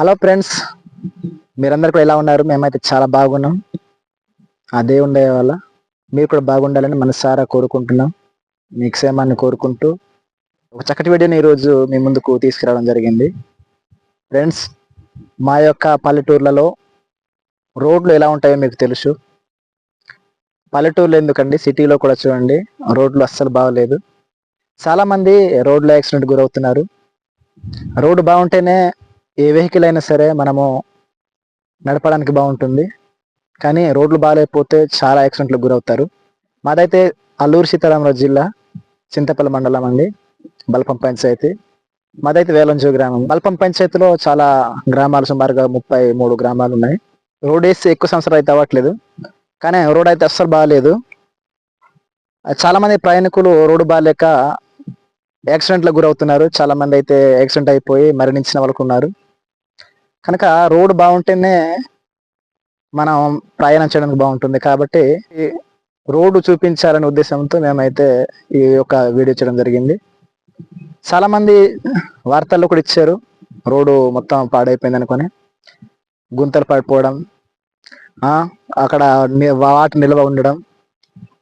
Hello friends మీరందరు కూడా ఎలా ఉన్నారు? మేమైతే చాలా బాగున్నాం. ఆ దేవుని దయ వల్ల మీరు కూడా బాగుండాలని మనసారా కోరుకుంటున్నాం. మీ క్షేమాన్ని కోరుకుంటూ ఒక చక్కటి వీడియోని ఈరోజు మీ ముందుకు తీసుకురావడం జరిగింది. ఫ్రెండ్స్ మా యొక్క పల్లెటూర్లలో రోడ్లు ఎలా ఉంటాయో మీకు తెలుసు. పల్లెటూర్లు ఎందుకండి? సిటీలో కూడా చూడండి రోడ్లు అస్సలు బాగలేదు. చాలామంది రోడ్లో యాక్సిడెంట్ గురవుతున్నారు. రోడ్డు బాగుంటేనే ఏ వెహికల్ అయినా సరే మనము నడపడానికి బాగుంటుంది. కానీ రోడ్లు బాగాలేకపోతే చాలా యాక్సిడెంట్లకు గురవుతారు. మాదైతే అల్లూరు సీతారామరాజు జిల్లా చింతపల్లి మండలం అండి బల్పం పంచాయతీ. మాదైతే వేలంజో గ్రామం. బల్పం పంచాయతీలో చాలా గ్రామాలు సుమారుగా ముప్పై మూడు గ్రామాలు ఉన్నాయి. రోడ్ వేసి ఎక్కువ సంవత్సరాలు అయితే అవ్వట్లేదు. కానీ రోడ్ అయితే అస్సలు బాగాలేదు. చాలామంది ప్రయాణికులు రోడ్డు బాగాలేక యాక్సిడెంట్లకు గురవుతున్నారు. చాలా మంది అయితే యాక్సిడెంట్ అయిపోయి మరణించిన వాళ్ళకు ఉన్నారు. కనుక రోడ్డు బాగుంటేనే మనం ప్రయాణం చేయడానికి బాగుంటుంది. కాబట్టి ఈ రోడ్డు చూపించాలనే ఉద్దేశంతో మేమైతే ఈ యొక్క వీడియో చేయడం జరిగింది. చాలా మంది వార్తల్లో కూడా ఇచ్చారు. రోడ్డు మొత్తం పాడైపోయింది అనుకొని. గుంతలు పడిపోవడం అక్కడ వాటర్ నిల్వ ఉండడం.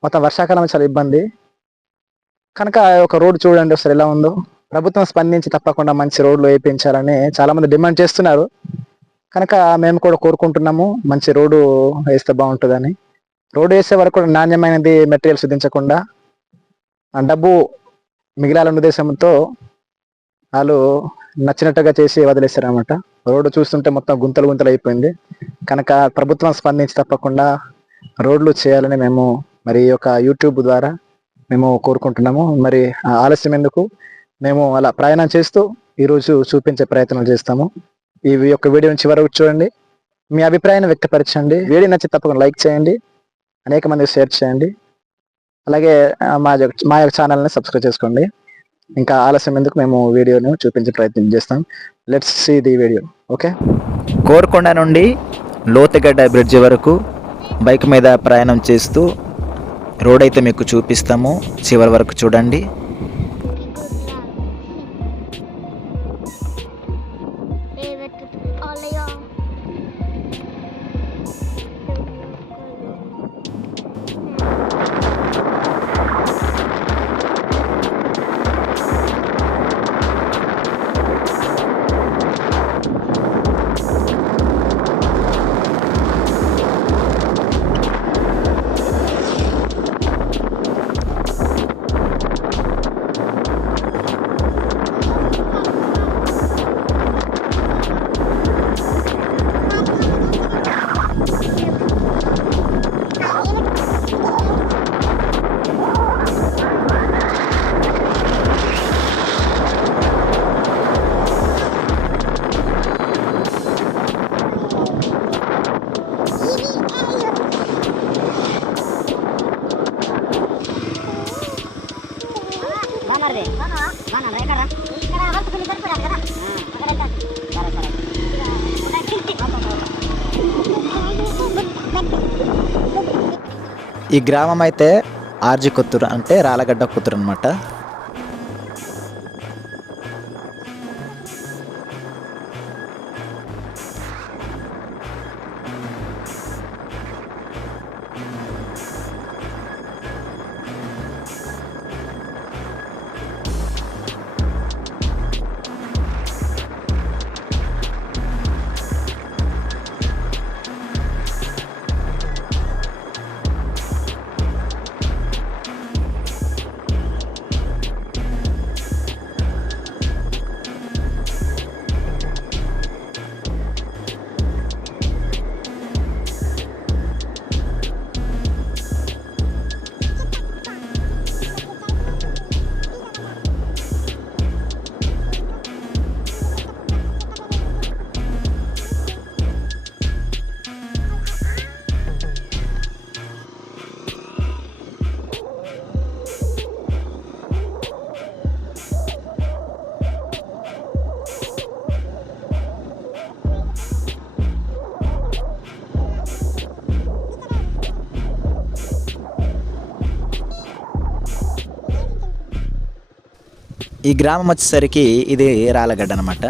మొత్తం వర్షాకాలం చాలా ఇబ్బంది. కనుక ఒక రోడ్డు చూడండి ఒకసారి ఎలా ఉందో. ప్రభుత్వం స్పందించి తప్పకుండా మంచి రోడ్లు వేయించాలని చాలా మంది డిమాండ్ చేస్తున్నారు. కనుక మేము కూడా కోరుకుంటున్నాము మంచి రోడ్డు వేస్తే బాగుంటుందని. రోడ్డు వేసే వరకు కూడా నాణ్యమైనది మెటీరియల్స్ దించకుండా ఆ డబ్బు మిగిలాలన్న ఉద్దేశంతో వాళ్ళు నచ్చినట్టుగా చేసి వదిలేశారనమాట రోడ్డు చూస్తుంటే మొత్తం గుంతలు గుంతలు అయిపోయింది. కనుక ప్రభుత్వం స్పందించి తప్పకుండా రోడ్లు చేయాలని మేము మరి ఈ యొక్క యూట్యూబ్ ద్వారా మేము కోరుకుంటున్నాము. మరి ఆ ఆలస్యం ఎందుకు? మేము అలా ప్రయాణం చేస్తూ ఈరోజు చూపించే ప్రయత్నం చేస్తాము. ఈ యొక్క వీడియోని చివరకు చూడండి. మీ అభిప్రాయాన్ని వ్యక్తపరచండి. వీడియో నచ్చి తప్పకుండా లైక్ చేయండి. అనేక మందికి షేర్ చేయండి. అలాగే మా యొక్క మా యొక్క ఛానల్ని సబ్స్క్రైబ్ చేసుకోండి. ఇంకా ఆలస్యం ఎందుకు మేము వీడియోను చూపించే ప్రయత్నం చేస్తాం. Let's see the video okay Korukonda నుండి లోతగడ్డ బ్రిడ్జి వరకు బైక్ మీద ప్రయాణం చేస్తూ రోడ్ అయితే మీకు చూపిస్తాము. చివరి వరకు చూడండి. ఈ గ్రామం అయితే ఆర్జి కొత్తూరు అంటే రాలగడ్డ కొత్తూరు అనమాట ఈ గ్రామం వచ్చేసరికి ఇది రాలగడ్డ అనమాట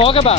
ఓకే బా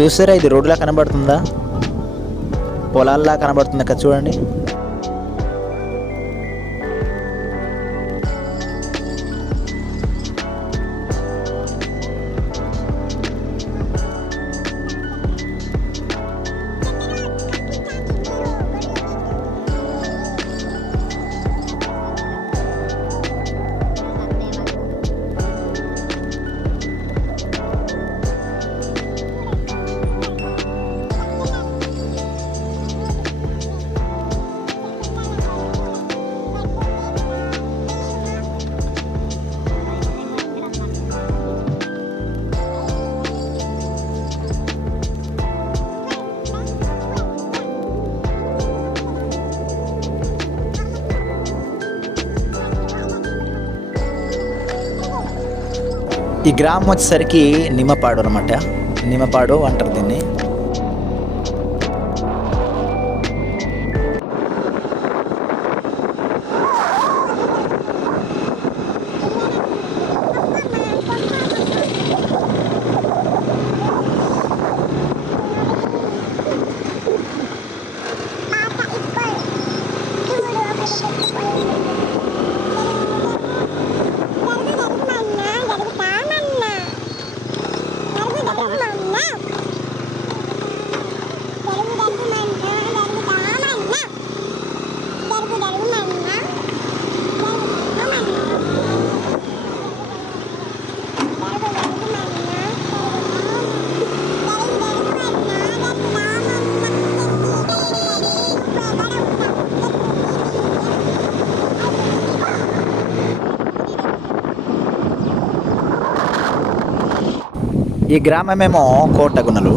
చూసారా? ఇది రోడ్లా కనబడుతుందా? పొలాల్లా కనబడుతుంది? కదా చూడండి. ఈ గ్రామం వచ్చేసరికి నిమ్మపాడు అనమాట నిమ్మపాడు అంటారు దీన్ని. ఈ గ్రామమేమో కోటగునలు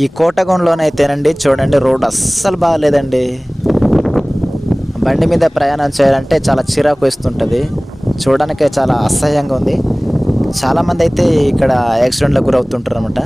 ఈ కోటగుంలోనైతేనండి చూడండి రోడ్ అస్సలు బాగాలేదండి బండి మీద ప్రయాణం చేయాలంటే చాలా చిరాకు వేస్తుంటుంది. చూడడానికి చాలా అసహ్యంగా ఉంది. చాలామంది అయితే ఇక్కడ యాక్సిడెంట్లకు గురవుతుంటారు అనమాట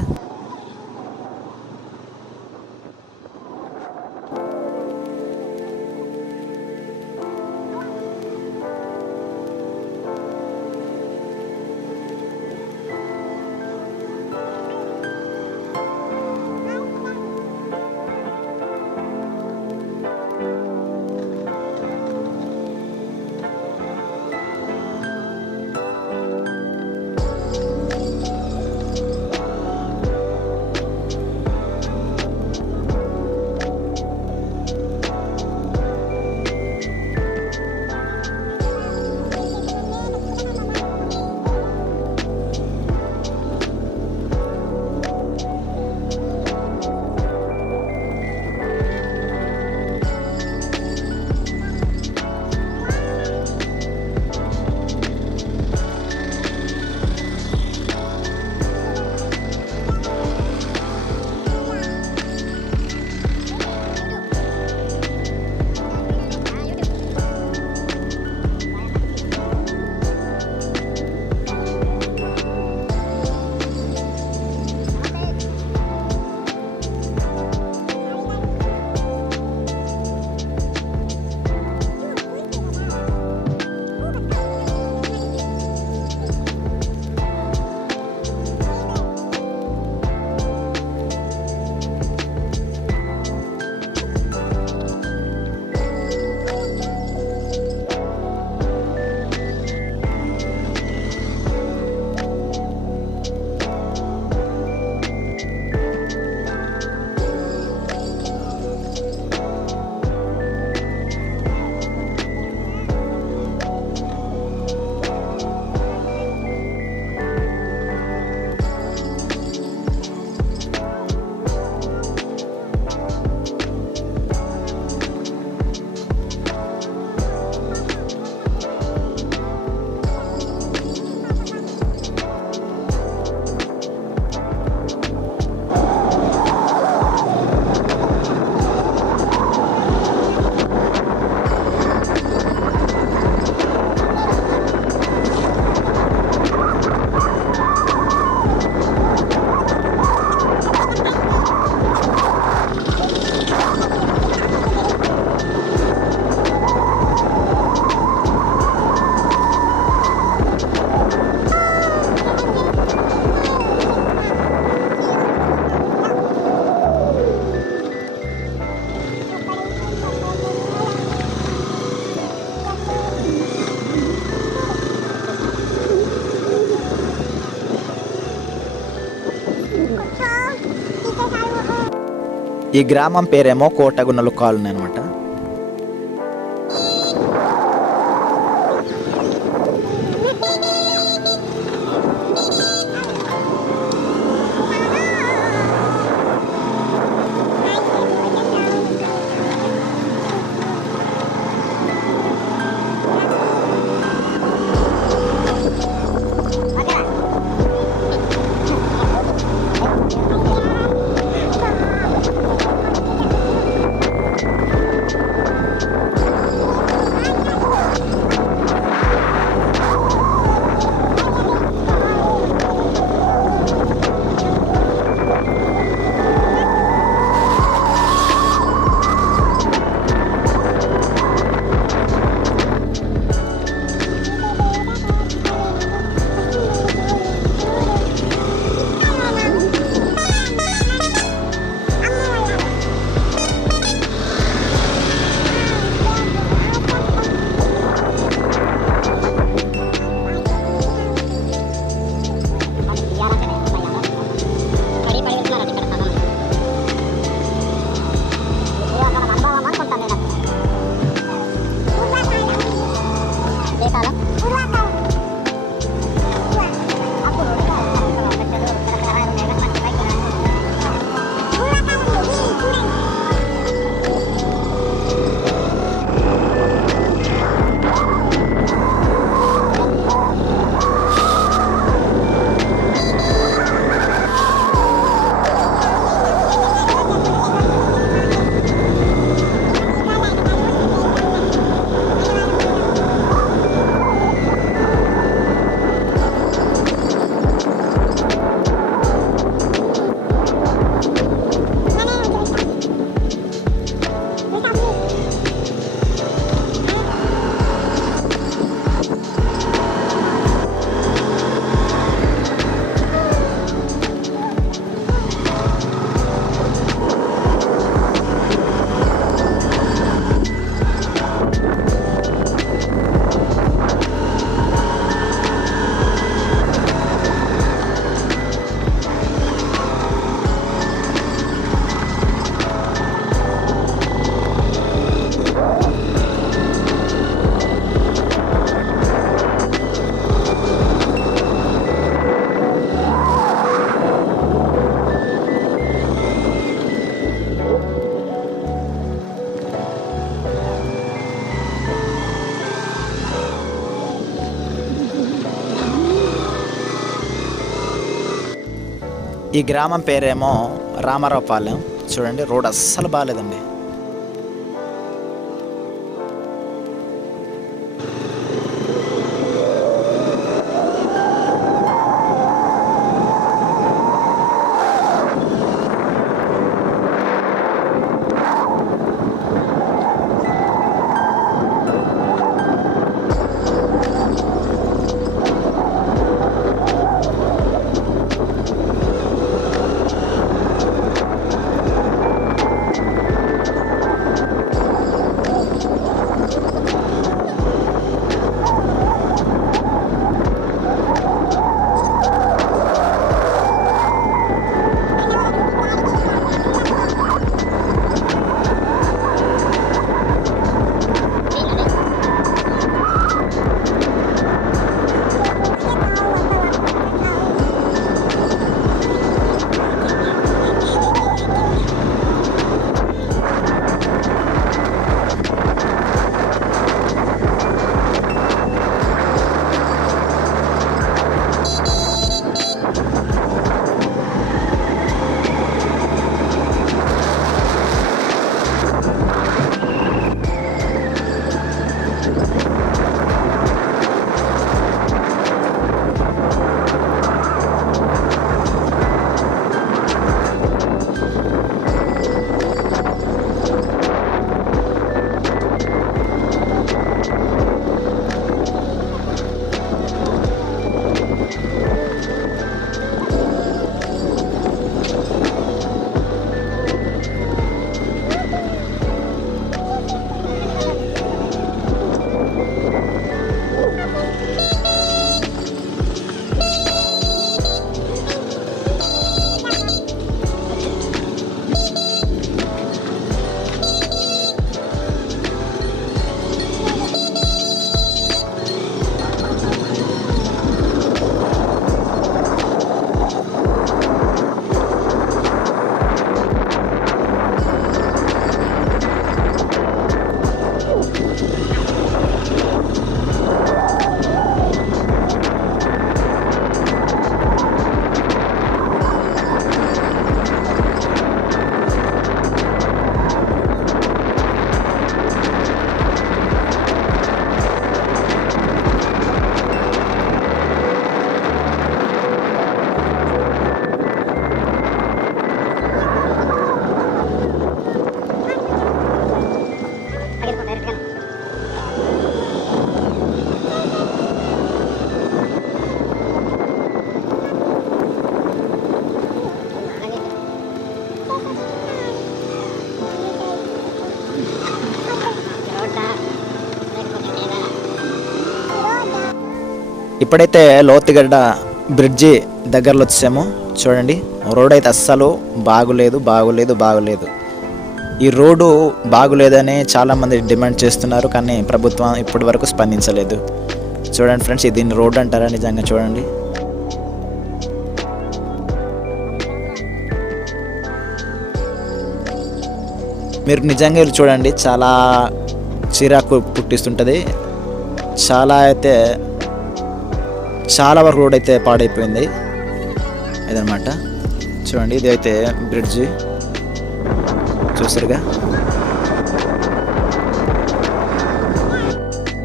ఈ గ్రామం పేరేమో కోటగున్నలు కాలనీ అనమాట ఈ గ్రామం పేరేమో రామారావుపాలెం చూడండి రోడ్ అస్సలు బాగాలేదండి. ఇప్పుడైతే లోతుగడ్డ బ్రిడ్జి దగ్గరలో వచ్చాము చూడండి రోడ్ అయితే అస్సలు బాగులేదు బాగులేదు బాగులేదు. ఈ రోడ్డు బాగులేదని చాలామంది డిమాండ్ చేస్తున్నారు కానీ ప్రభుత్వం ఇప్పటి వరకు స్పందించలేదు. చూడండి ఫ్రెండ్స్ దీన్ని రోడ్ అంటారా? నిజంగా చూడండి. మీరు నిజంగా వెళ్ళి చూడండి చాలా చిరాకు పుట్టిస్తుంటుంది. చాలా అయితే చాలా వరకు రోడ్ అయితే పాడైపోయింది. ఇదనమాట చూడండి ఇది అయితే బ్రిడ్జి. చూసారుగా?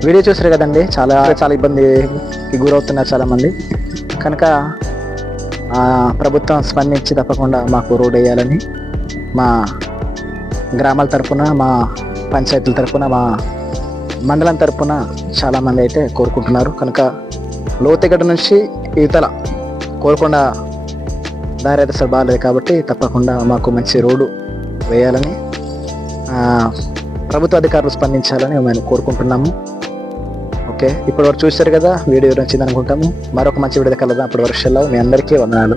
వీడియో చూసారు కదండి? చాలా చాలా ఇబ్బందికి గురవుతున్నారు చాలామంది. కనుక ప్రభుత్వం స్పందించి తప్పకుండా మాకు రోడ్ వేయాలని మా గ్రామాల తరఫున మా పంచాయతీల తరఫున మా మండలం తరపున చాలామంది అయితే కోరుకుంటున్నారు. కనుక లోతుగడ్డ నుంచి ఈతల కోరుకొండ దారి అయితే అసలు బాగాలేదు కాబట్టి తప్పకుండా మాకు మంచి రోడ్డు వేయాలని ప్రభుత్వ అధికారులు స్పందించాలని మేము కోరుకుంటున్నాము. ఓకే ఇప్పుడు చూశారు కదా వీడియో నచ్చింది అనుకుంటాము. మరొక మంచి వీడియో కలదా అప్పటి వరకు మీ అందరికీ వందనాలు.